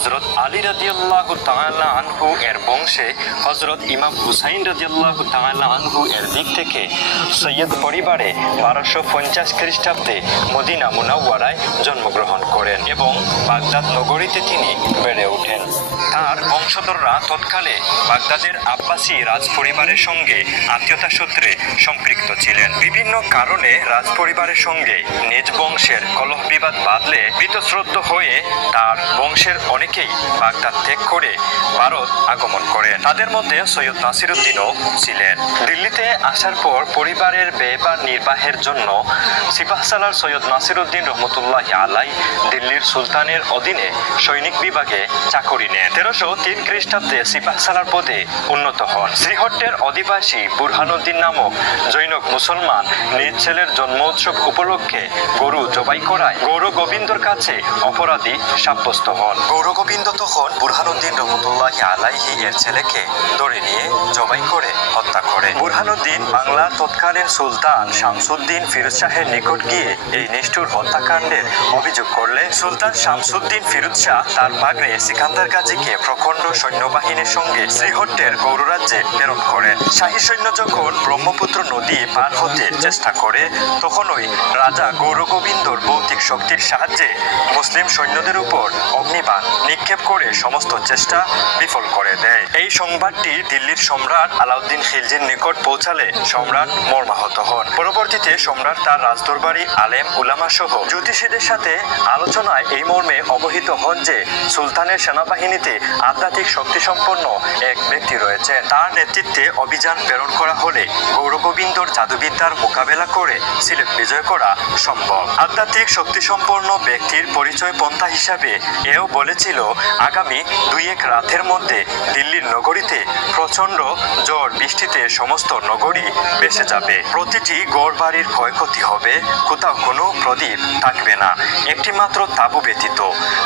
হযরত আলী রাদিয়াল্লাহু তাআলা আনহু এর বংশে হযরত ইমাম হুসাইন রাদিয়াল্লাহু তাআলা আনহু এর দিক থেকে সৈয়দ পরিবারে 1250 খ্রিস্টাব্দে মদিনা মুনাওয়ারায় জন্মগ্রহণ করেন এবং বাগদাদ নগরীতে তিনি বেড়ে ওঠেন। তার বংশধররা তৎকালে বাগদাদের আব্বাসী রাজ পরিবারের সঙ্গে আত্মীয়তা সূত্রে সম্পৃক্ত ছিলেন। বিভিন্ন কারণে রাজ পরিবারের সঙ্গে নিজ বংশের কলহ বিবাদ বাঁধলে বীতশ্রদ্ধ হয়ে তার বংশের অনেকেই বাগদাদ ত্যাগ করে ভারত আগমন করেন। তাদের মধ্যে সৈয়দ নাসিরউদ্দিনও ছিলেন। দিল্লিতে আসার পর পরিবারের ব্যয়ভার নির্বাহের জন্য সিপাহসালার সৈয়দ নাসিরউদ্দিন রহমতুল্লাহি আলাইহি দিল্লির সুলতানের অধীনে সৈনিক বিভাগে চাকরি নেন। 1303 খ্রিস্টাব্দে সিপাহসালার পদে উন্নত হন। শ্রীহট্টের অধিবাসী বুরহানুদ্দিন নামক জৈনক মুসলমান নিজ ছেলের জন্ম উৎসব উপলক্ষে গরু জবাই করায় গৌরগোবিন্দর কাছে অপরাধী সাব্যস্ত হন। গৌরগোবিন্দ তখন বুরহানুদ্দিন রহমতুল্লাহি আলাইহি এর ছেলেকে ধরে নিয়ে জবাই করে হত্যা করেন। বুরহানুদ্দিন বাংলার তৎকালীন সুলতান শামসুদ্দিন ফিরোজ শাহের নিকট গিয়ে এই নিষ্ঠুর হত্যাকাণ্ডের অভিযোগ করলে সুলতান শামসুদ্দিন ফিরোজ শাহ তার ভাগ্নে সিকান্দার গাজীকে প্রখণ্ড সৈন্যবাহিনীর সঙ্গে শ্রীহট্টের গৌররাজ্যে প্রেরণ করেন। শাহী সৈন্য যখন ব্রহ্মপুত্র নদী পার হতে চেষ্টা করে তখনই রাজা গৌরগোবিন্দর ভৌতিক শক্তির সাহায্যে মুসলিম সৈন্যদের উপর অগ্নিবাণ নিক্ষেপ করে সমস্ত চেষ্টা বিফল করে দেয়। এই সংবাদটি দিল্লির সম্রাট আলাউদ্দিন খিলজির নিকট পৌঁছালে সম্রাট মর্মাহত হন। পরবর্তীতে সম্রাট তার রাজদরবারি আলেম উলামা সহ জ্যোতিষীদের সাথে আলোচনায় এই মর্মে অবহিত হন যে সুলতানের সেনাবাহিনীতে আধ্যাত্মিক শক্তিসম্পন্ন এক ব্যক্তি রয়েছেন। তার নেতৃত্বে অভিযান প্রেরণ করা হলে গৌরগোবিন্দর জাদুবিদ্যার মোকাবেলা করে সিলেট বিজয় করা সম্ভব। আধ্যাত্মিক শক্তিসম্পন্ন ব্যক্তির পরিচয় পন্থা হিসাবে এও বলেছিল আগামী 2-1 রাতের মধ্যে দিল্লির নগরীতে প্রচন্ড ঝড় বৃষ্টিতে সমস্ত নগরী ভেসে যাবে, প্রতিটি গড় বাড়ির ক্ষয়ক্ষতি হবে, কোথাও কোনো প্রদীপ থাকবে না, একটি মাত্র তাঁবু ব্যতীত।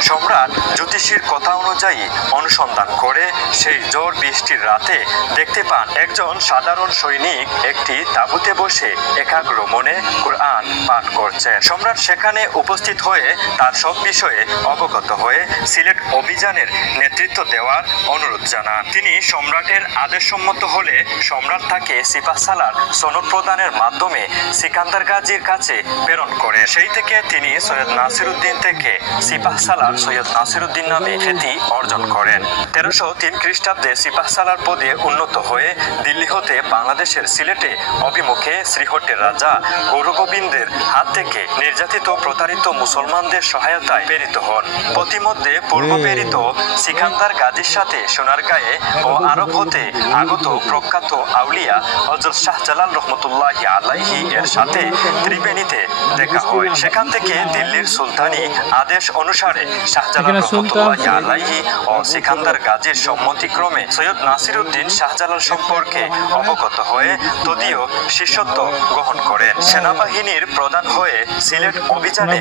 সম্রাট জ্যোতিষীর কথা অনুযায়ী অনুসন্ধান করে সেই ঝড় বৃষ্টির রাতে দেখতে পান একজন সাধারণ সৈনিক একটি তাঁবুতে বসে একাগ্র মনে কুরআন পাঠ করছেন। সম্রাট সেখানে উপস্থিত হয়ে তার সব বিষয়ে অবগত হয়ে সিলেট অভিযানের নেতৃত্ব দেওয়ার অনুরোধ জানান। তিনি সম্রাটের আদেশসম্মত হলে সম্রাট তাকে সিপাহসালার সনদ প্রদানের মাধ্যমে সিকান্দার গাজীর কাছে প্রেরণ করে। সেই থেকে তিনি সৈয়দ নাসিরউদ্দিন থেকে সিপাহসালার সৈয়দ নাসিরউদ্দিন নামে খ্যাতি অর্জন করেন। 1303 খ্রিস্টাব্দে সিপাহসালার পদে উন্নত হয়ে দিল্লি হতে বাংলাদেশের সিলেটে অভিমুখে শ্রীহট্টের রাজা গৌরগোবিন্দের হাত থেকে নির্যাতিত প্রতারিত মুসলমানদের সহায়তায় প্রেরিত হন। প্রতিমধ্যে পূর্ব প্রেরিত সিকান্দার গাজীর সাথে সোনারগাঁয়ে ও আরব হতে আগত প্রখ্যাত আউলিয়া হযরত শাহজালাল রহমতুল্লাহি আলাইহি এর সাথে ত্রিবেণীতে দেখা হয়। সেখান থেকে দিল্লির সুলতানি আদেশ অনুসারে শাহজালাল রহমতুল্লাহি আলাইহি ও সিকান্দার গাজীর সম্মতিক্রমে সৈয়দ নাসিরউদ্দিন শাহজালাল সম্পর্কে অবগত হয়ে তদীয় শিষ্যত্ব গ্রহণ করেন। সেনাবাহিনীর প্রধান হয়ে সিলেট অভিযানে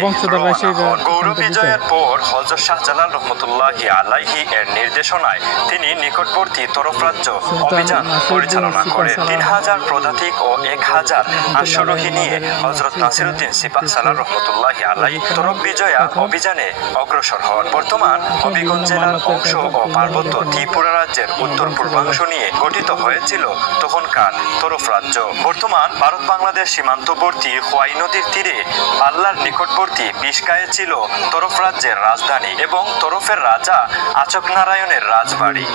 গৌর বিজয়ের পর হযরত শাহজালাল রহমতুল্লাহি আলাইহি এর নির্দেশনায় তিনি নিকটবর্তী তরফ রাজ্য অভিযান পরিচালনা করেন। 3000 পদাতিক ও 1000 অশ্বারোহী নিয়ে হযরত নাসিরউদ্দিন সিপাহসালার রহমতুল্লাহি আলাইহি তরফ বিজয়া অভিযানে অগ্রসর হন। বর্তমান হবিগঞ্জ জেলার অংশ ও পার্বত্য ত্রিপুরা রাজ্যের উত্তর পূর্বাংশ নিয়ে গঠিত হয়েছিল তখনকার তরফ রাজ্য। বর্তমান ভারত বাংলাদেশ সীমান্তবর্তী খোয়াই নদীর তীরে পাল্লার নিকটবর্তী বিশগাঁয়ে ছিল তরফ রাজ্যের রাজধানী এবং তরফের রাজা আচক নারায়ণের রাজবাড়ি।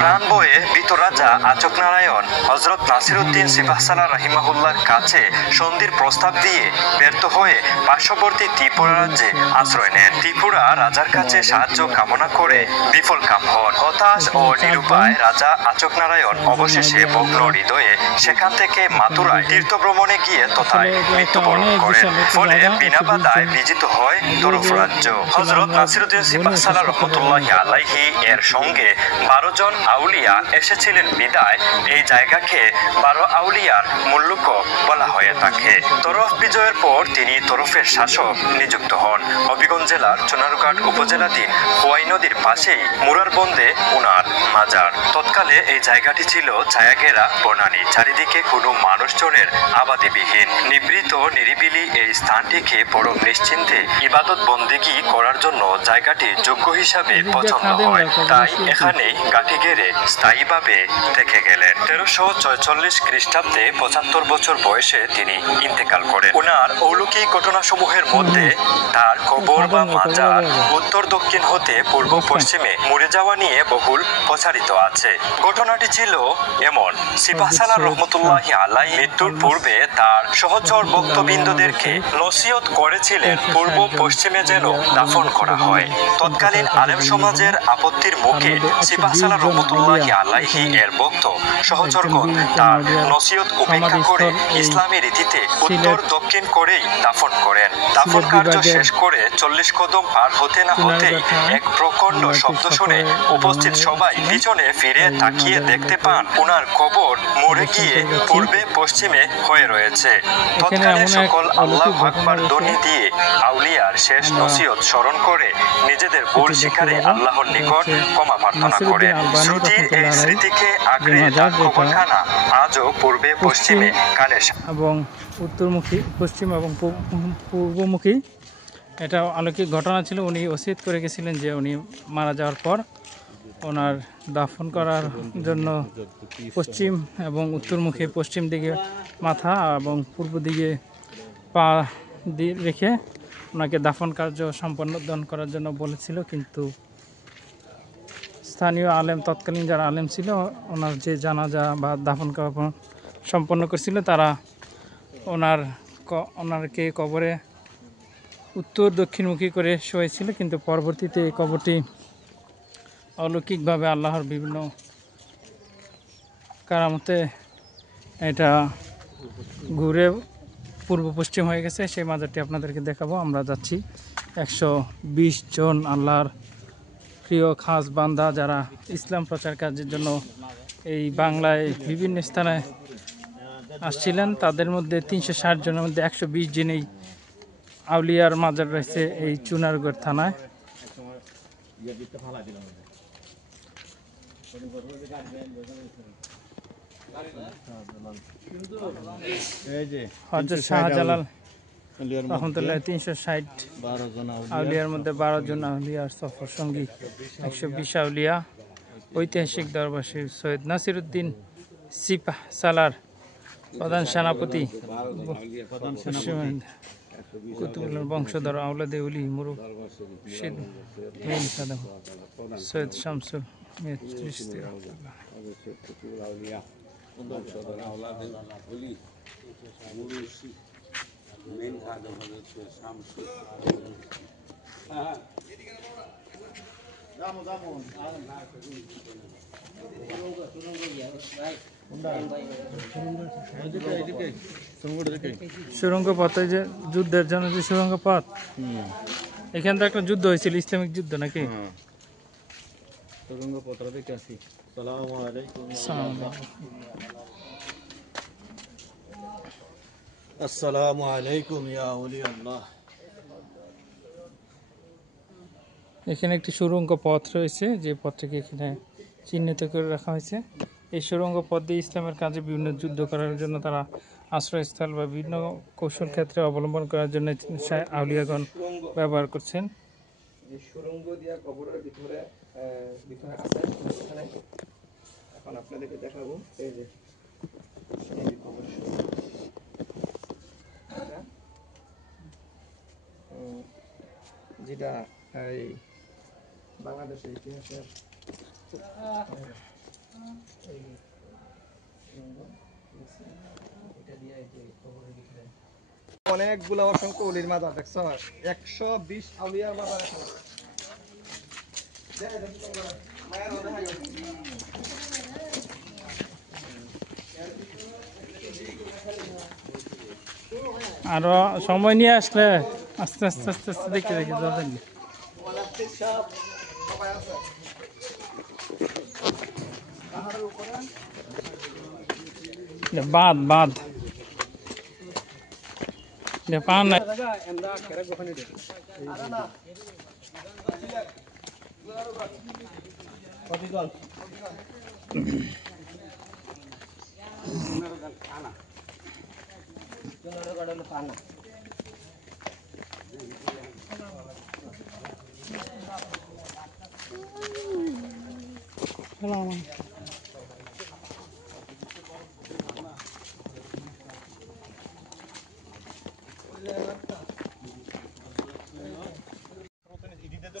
প্রাণ বয়ে বীত রাজা আচক নারায়ণ হযরত নাসিরউদ্দিন সিপাহসালার রাহিমাহুল্লাহর কাছে সন্ধির প্রস্তাব দিয়ে ব্যর্থ হয়ে পার্শ্ববর্তী ত্রিপুরা রাজ্যে আশ্রয় নেন। ত্রিপুরা রাজার কাছে সাহায্য কামনা করে বিফল কাম হন। হতাশ ও নিরুপায় রাজা আচক নারায়ণ অবশেষে ভগ্ন হৃদয়ে সেখান থেকে মাথুরায় তীর্থভ্রমণে গিয়ে তথায় মৃত্যুবরণ করেন। ফলে বিনা বাধায় বিজিত হয় তরফ রাজ্য। হযরত নাসিরউদ্দিন সিপাহসালার রহমতুল্লাহি আলাইহি এর সঙ্গে 12 জন আউলিয়া এসেছিলেন বিদায় এই জায়গাকে 12 আউলিয়ার মুল্লুক বলা হয়ে তাকে। তরফ বিজয়ের পর তিনি তরফের শাসক নিযুক্ত হন। হবিগঞ্জ জেলার চুনারুঘাট উপজেলাধীন খোয়াই নদীর পাশেই মুরারবন্দে ওনার মাজার। তৎকালে এই জায়গাটি ছিল ছায়াঘেরা বনানী, চারিদিকে কোনো মানুষজনের আবাদিবিহীন। নিবৃত নিরিবিলি এই স্থানটিকে পরম নিশ্চিন্তে ইবাদত বন্দেগী করার জন্য জায়গাটি যোগ্য হিসাবে পছন্দ হয়, তাই এখানেই গাঁটি গেড়ে স্থায়ীভাবে থেকে গেলেন। 1346 খ্রিস্টাব্দে 75 বছর বয়সে তিনি ইন্তেকাল করেন। ওনার অলৌকিক ঘটনাসমূহের মধ্যে তার কবর বা মাজার উত্তর দক্ষিণ হতে পূর্ব পশ্চিমে মরে যাওয়া নিয়ে বহুল প্রচারিত আছে। ঘটনাটি ছিল এমন: সিপাহ সালার রহমতুল্লাহি আলাইহি মৃত্যুর পূর্বে তার সহচর ভক্তবৃন্দদেরকে নসিহত করেছিলেন পূর্ব পশ্চিমে যেন দাফন করা হয়। তৎকালীন আলেম সমাজের আপত্তির মুখে সিপাহ সালার রহমতুল্লাহি আলাইহি এর ভক্ত সহচরগণ তার নসিহত উপেক্ষা করে ইসলামী রীতিতে উত্তর দক্ষিণ করেই দাফন করেন। দাফন কার্য শেষ করে 40 কদম পার হতে না হতেই এক প্রচণ্ড শব্দ শুনে উপস্থিত সবাই পিছনে ফিরে তাকিয়ে দেখতে পান ওনার কবর মরে গিয়ে পূর্বে পশ্চিমে হয়ে রয়েছে। তৎকালীন সকল আল্লাহু আকবার ধ্বনি দিয়ে আউলিয়ার শেষ নসিহত স্মরণ করে নিজেদের ভুল স্বীকারে আল্লাহর নিকট ক্ষমা প্রার্থনা করেন। শ্রুতির এই স্মৃতিকে আঁকড়ে তার কবরখানা আজও পূর্বে পশ্চিমে কানে এবং উত্তরমুখী, পশ্চিম এবং পূর্বমুখী। এটা অলৌকিক ঘটনা ছিল। উনি ওসিয়ত করে গেছিলেন যে উনি মারা যাওয়ার পর ওনার দাফন করার জন্য পশ্চিম এবং উত্তরমুখী, পশ্চিম দিকে মাথা এবং পূর্ব দিকে পা দিয়ে রেখে ওনাকে দাফন কার্য সম্পাদন করার জন্য বলেছিল। কিন্তু স্থানীয় আলেম, তৎকালীন যারা আলেম ছিল, ওনার যে জানাজা বা দাফন কাফন সম্পন্ন করছিল, তারা ওনারকে কবরে উত্তর দক্ষিণমুখী করে শোয়েছিল। কিন্তু পরবর্তীতে এই কবরটি অলৌকিকভাবে আল্লাহর বিভিন্ন কারামতে এটা ঘুরে পূর্ব পশ্চিম হয়ে গেছে। সেই মাজারটি আপনাদেরকে দেখাবো। আমরা যাচ্ছি 120 জন আল্লাহর প্রিয় খাস বান্দা যারা ইসলাম প্রচার কাজের জন্য এই বাংলায় বিভিন্ন স্থানে আসছিলেন, তাদের মধ্যে 360 জনের মধ্যে 120 জনেই আউলিয়ার মাজার রয়েছে এই চুনারুঘাট থানায়। হযরত শাহজালাল রহমতুল্লাহ 360 আউলিয়ার মধ্যে 12 জন আউলিয়ার সফর সঙ্গী, 120 আউলিয়া। ঐতিহাসিক দরবার শরীফ সৈয়দ নাসিরউদ্দিন সিপাহ সালার প্রধান সেনাপতি, কুতুবুল্লাহর বংশধর, আওলাদে উলি, মুরশিদ মেইন খাদেম সৈয়দ শামসুল মিয়া চিশতি রাহমাতুল্লাহ। সুরঙ্গ পথ, যে যুদ্ধের জন্য যে সুরঙ্গ পথ, এখান থেকে একটা যুদ্ধ হয়েছিল, ইসলামিক যুদ্ধ নাকি? সুরঙ্গ পথটা দেখে আসি। আসসালামু আলাইকুম। আসসালামু আলাইকুম ইয়া ওলি আল্লাহ। এখানে একটি সুরঙ্গ পথ রয়েছে, যে পথটিকে এখানে চিহ্নিত করে রাখা হয়েছে। এই সুরঙ্গ পথ দিয়ে ইসলামের কাজে বিভিন্ন যুদ্ধ করার জন্য তারা আশ্রয়স্থল বা বিভিন্ন কৌশল ক্ষেত্রে অবলম্বন করার জন্য আউলিয়াগণ ব্যবহার করছেন। সুরঙ্গ দিয়া কবরের ভিতরে আছে। এখন আপনাদেরকে দেখাবো এই যে যেটা এই বাংলাদেশের ইতিহাসের অনেকগুলো অসংখ্য অলির মাজার দেখছ, 120 আউলিয়ার মাজার। আরো সময় নিয়ে আসলে আস্তে আস্তে আস্তে আস্তে দেখে দেখে যাবেন। বাঁধ যে পান নাই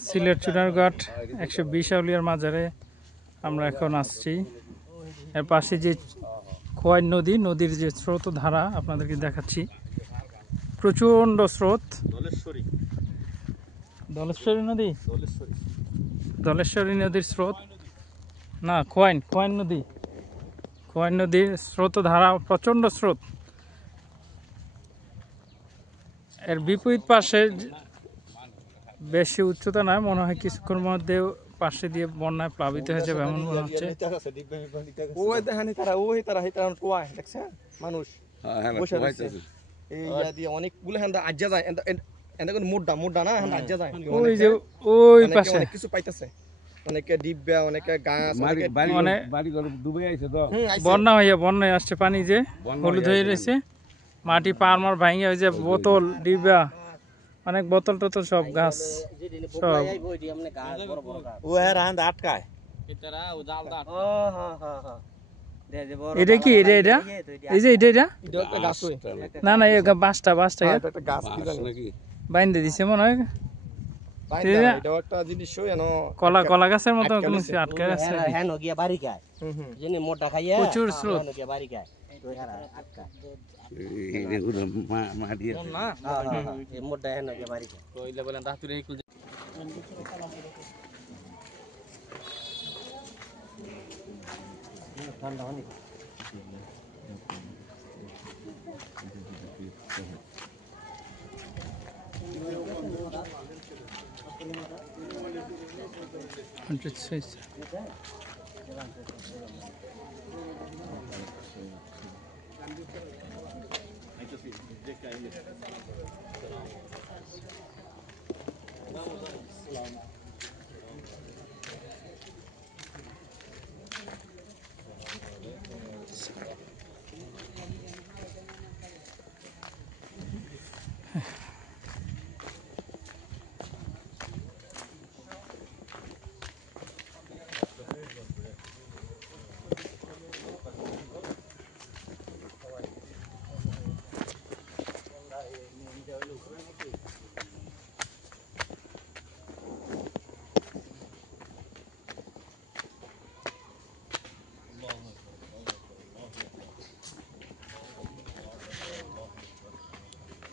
সিলেট চুনারঘাট 120 আউলিয়ার মাজারে আমরা এখন আসছি। এর পাশে যে খোয়াই নদী, নদীর যে স্রোত ধারা আপনাদেরকে দেখাচ্ছি, প্রচণ্ড স্রোত। দলেশ্বরী নদী, দলেশ্বরী নদীর স্রোত না, খোয়াইন নদী, খোয়াই নদীর স্রোত ধারা প্রচণ্ড স্রোত। এর বিপরীত পাশে বেশি উচ্চতা নয়, মনে হয় কিছুক্ষণের মধ্যে পাশে দিয়ে বন্যায় প্লাবিত হয়ে যাবে এমন মনে হচ্ছে। মানুষ অনেকগুলো আজ্জা যায়, মোড্ডা না আজ্জা যায়, ওই যে ওই পাশে কিছু পাইতেছে, অনেকে ডিব্বা, অনেকে গাছ, বন্যায় আসছে, পানি যে হলুদ হয়ে রয়েছে, মাটি পারমার ভাঙে, ওই যে বোতল ডিব্বা, অনেক বোতল টোতল সব গাছ সব আটকায়। এটা কি এটা এই যে এটা না না বাঁশটা বাইন্ধে দিছে মনে হয়, কলা গাছের মতো আটকে আছে। প্রচুর স্রোত। ঠান্ডা অনেক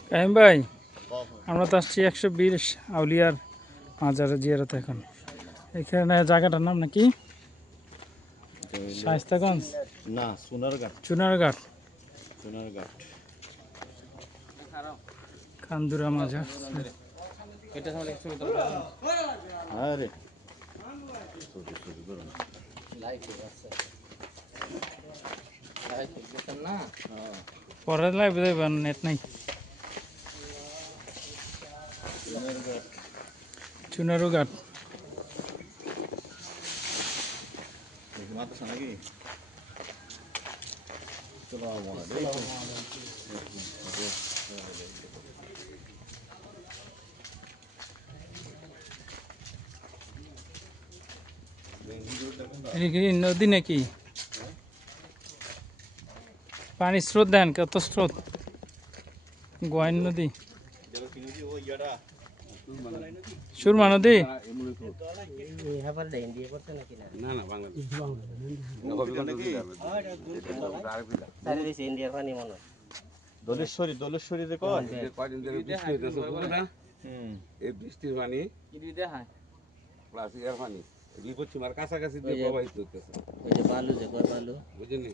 কাহিম ভাই, আমরা তো আসছি 120 আউলিয়ার মাজারে জিয়ারত। এখন এখানে জায়গাটার নাম নাকি শায়েস্তাগঞ্জ না, চুনারঘাট খান্দুরা মাজার। পরে লাইভে দেবেন, নেট নাই। চুনারঘাট নদী নাকি? পানি স্রোত দেন, কত স্রোত। গোয়াইন নদী, সুরমা নদী, দলেশ্বরী বৃষ্টির পানি প্লাস এর পানি পশ্চিমার কাছাকাছি দিয়ে প্রবাহিত হইতেছে, বুঝলি?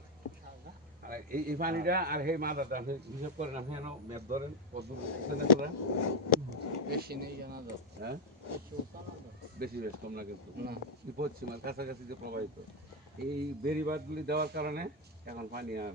আর এই পানিটা আর এই মাথাটা হিসাব করেন, আপনি ম্যাপ ধরেন কত বেশি নেই, হ্যাঁ বেশি বেশ কম না, কিন্তু পশ্চিমার কাছাকাছি দিয়ে প্রবাহিত। এই বেড়িবাঁধগুলি দেওয়ার কারণে এখন পানি আর